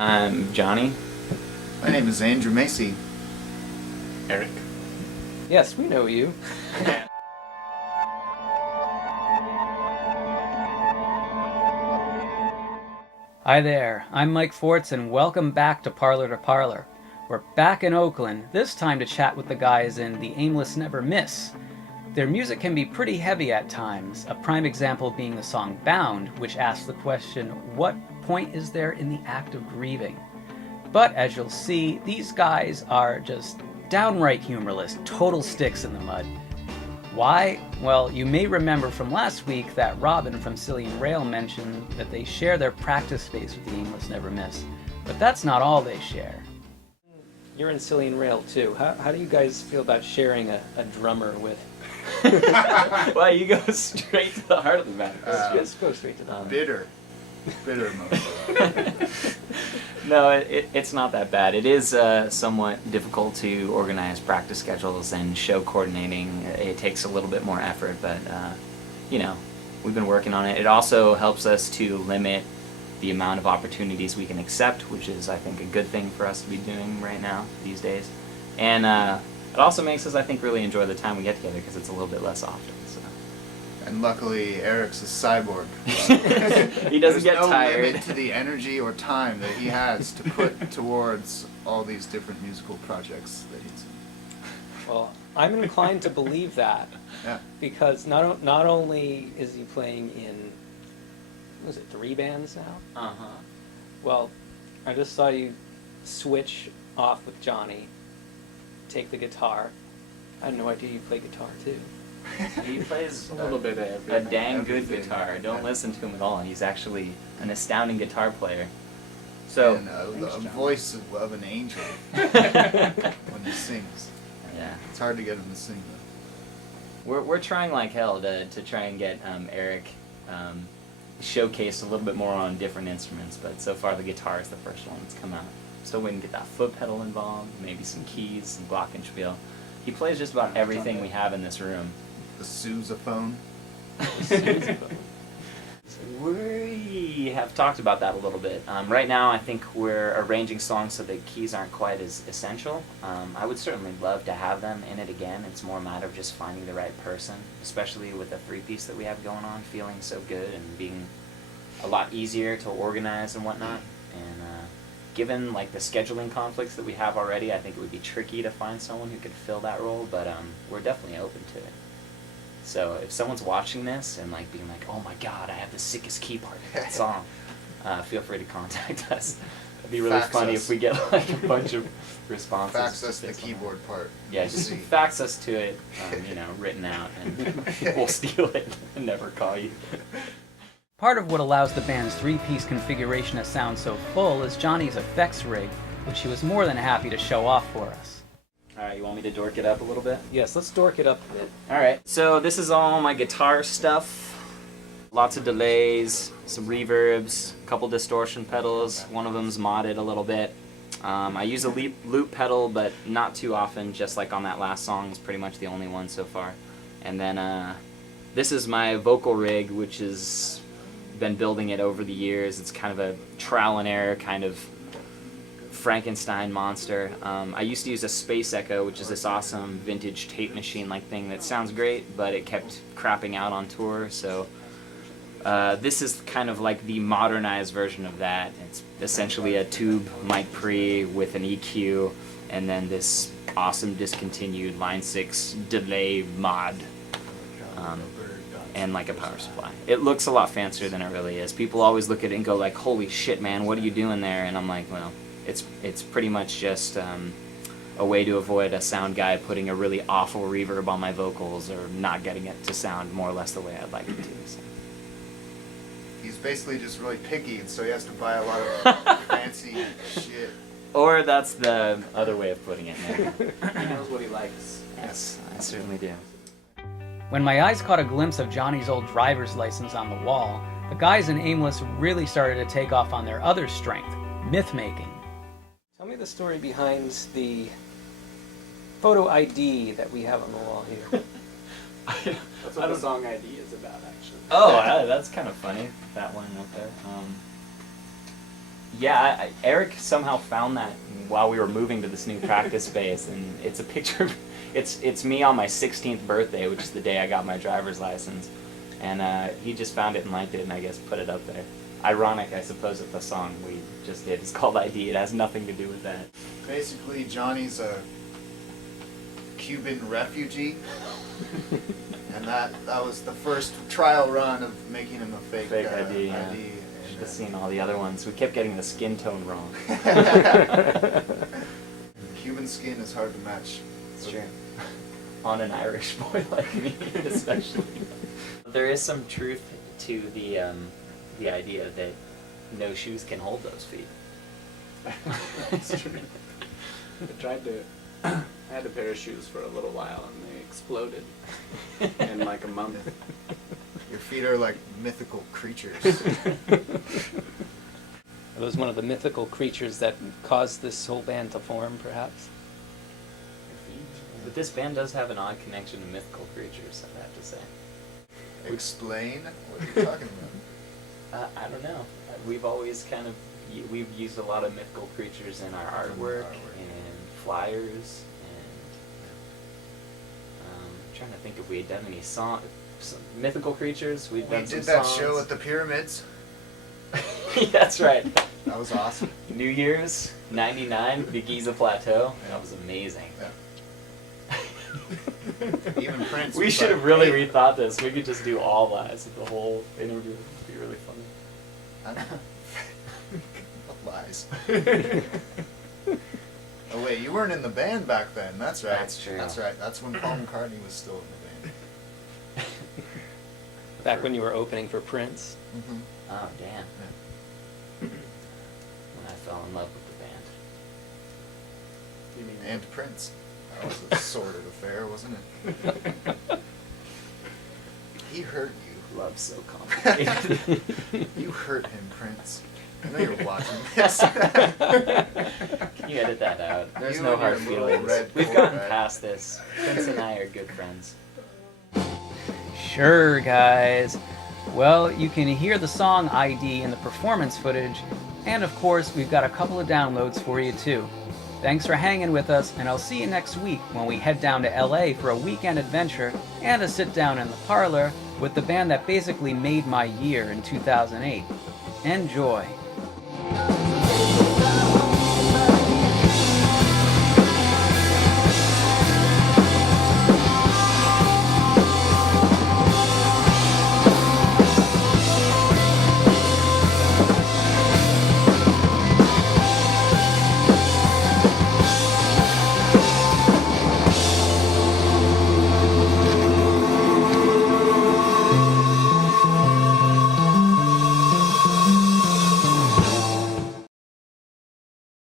I'm Johnny. My name is Andrew Macy. Eric. Yes, we know you. Hi there, I'm Mike Forts and welcome back to Parlour to Parlour. We're back in Oakland, this time to chat with the guys in the Aimless Never Miss. Their music can be pretty heavy at times, a prime example being the song Bound, which asks the question, what point is there in the act of grieving? But as you'll see, these guys are just downright humorless, total sticks in the mud. Why? Well, you may remember from last week that Robin from Silian Rail mentioned that they share their practice space with the Aimless Never Miss. But that's not all they share. You're in Silian Rail too. How do you guys feel about sharing a drummer with? Well, you go straight to the heart of the matter. Just go straight to the heart. Bitter most. No, it's not that bad. It is somewhat difficult to organize practice schedules and show coordinating. It takes a little bit more effort, but you know, we've been working on it. It also helps us to limit the amount of opportunities we can accept, which is, I think, a good thing for us to be doing right now, these days. And it also makes us, I think, really enjoy the time we get together because it's a little bit less often. So. And luckily, Eric's a cyborg. He doesn't get tired. There's no limit to the energy or time that he has to put towards all these different musical projects that he's in. Well, I'm inclined to believe that. Yeah. Because not only is he playing in, what was it, 3 bands now? Uh-huh. Well, I just saw you switch off with Johnny, take the guitar. I had no idea you play guitar too. He plays A little bit of a everything. dang good Everything. guitar. Don't listen to him at all. He's actually an astounding guitar player. So, And Thanks, a John. voice of an angel when he sings. yeah. It's hard to get him to sing though. We're trying like hell to try and get Eric showcased a little bit more on different instruments, but so far the guitar is the first one that's come out. Still waiting to get that foot pedal involved, maybe some keys, some glockenspiel. He plays just about everything we have in this room. The sousaphone. We have talked about that a little bit. Right now I think we're arranging songs so that keys aren't quite as essential. I would certainly love to have them in it again. It's more a matter of just finding the right person, especially with the 3-piece that we have going on, feeling so good and being a lot easier to organize and whatnot. And given like the scheduling conflicts that we have already, I think it would be tricky to find someone who could fill that role, but we're definitely open to it. So if someone's watching this and like being like, oh my god, I have the sickest key part of that song, feel free to contact us. It'd be really Fax funny us. if we get like a bunch of responses. Fax us the based on that. keyboard part. Yeah, just See. fax us to it, written out, and we'll steal it and never call you. Part of what allows the band's 3-piece configuration to sound so full is Johnny's effects rig, which he was more than happy to show off for us. Alright, you want me to dork it up a little bit? Yes, let's dork it up a bit. Alright, so this is all my guitar stuff. Lots of delays, some reverbs, a couple distortion pedals. One of them's modded a little bit. I use a loop pedal, but not too often, just like on that last song. It's pretty much the only one so far. And then this is my vocal rig, which has been building it over the years. It's kind of a trial and error kind of Frankenstein monster. I used to use a Space Echo, which is this awesome vintage tape machine-like thing that sounds great, but it kept crapping out on tour, so this is kind of like the modernized version of that. It's essentially a tube mic pre with an EQ, and then this awesome discontinued Line 6 delay mod, and like a power supply. It looks a lot fancier than it really is. People always look at it and go like, holy shit, man, what are you doing there? And I'm like, well, it's pretty much just a way to avoid a sound guy putting a really awful reverb on my vocals or not getting it to sound more or less the way I'd like it to. So. He's basically just really picky, and so he has to buy a lot of fancy shit. Or that's the other way of putting it. He knows what he likes. Yes, I certainly do. When my eyes caught a glimpse of Johnny's old driver's license on the wall, the guys in Aimless really started to take off on their other strength, myth-making. Tell me the story behind the photo ID that we have on the wall here. That's what the song ID is about, actually. Oh, that's kind of funny, that one up there. Yeah, Eric somehow found that while we were moving to this new practice space, and it's a picture. It's me on my 16th birthday, which is the day I got my driver's license, and he just found it and liked it, and I guess put it up there. Ironic, I suppose, that the song we just did is called ID. It has nothing to do with that. Basically, Johnny's a Cuban refugee, and that was the first trial run of making him a fake ID. Yeah. ID. Should have seen all the other ones. We kept getting the skin tone wrong. Cuban skin is hard to match. It's true. On an Irish boy like me, especially. There is some truth to the idea that no shoes can hold those feet. That's true. I had a pair of shoes for a little while and they exploded in like a month. Your feet are like mythical creatures. Are those one of the mythical creatures that caused this whole band to form, perhaps? But this band does have an odd connection to mythical creatures, I have to say. Explain? What are you talking about? I don't know. We've always we've used a lot of mythical creatures in our artwork and flyers, and I'm trying to think if we had done any some mythical creatures. We did that show at the pyramids. That's right. That was awesome. New Year's '99, the Giza Plateau. That was amazing. Yeah. Even Prince. We was should have like, really "Hey." rethought this. We could just do all lies of the whole interview. It'd be really funny. I don't know. Lies. Oh wait, you weren't in the band back then. That's right. That's true. That's right. That's when Paul McCartney was still in the band. Back when you were opening for Prince. Mm-hmm. Oh, damn. When I fell in love with the band. You mean And Prince. That was a sordid affair, wasn't it? He hurt you. Love's so complicated. You hurt him, Prince. I know you're watching this. Can you edit that out? There's You no and hard your little feelings. red We've gotten Corvette. past this. Prince and I are good friends. Sure, guys. Well, you can hear the song ID in the performance footage, and of course, we've got a couple of downloads for you too. Thanks for hanging with us, and I'll see you next week when we head down to LA for a weekend adventure and a sit down in the Parlour with the band that basically made my year in 2008. Enjoy!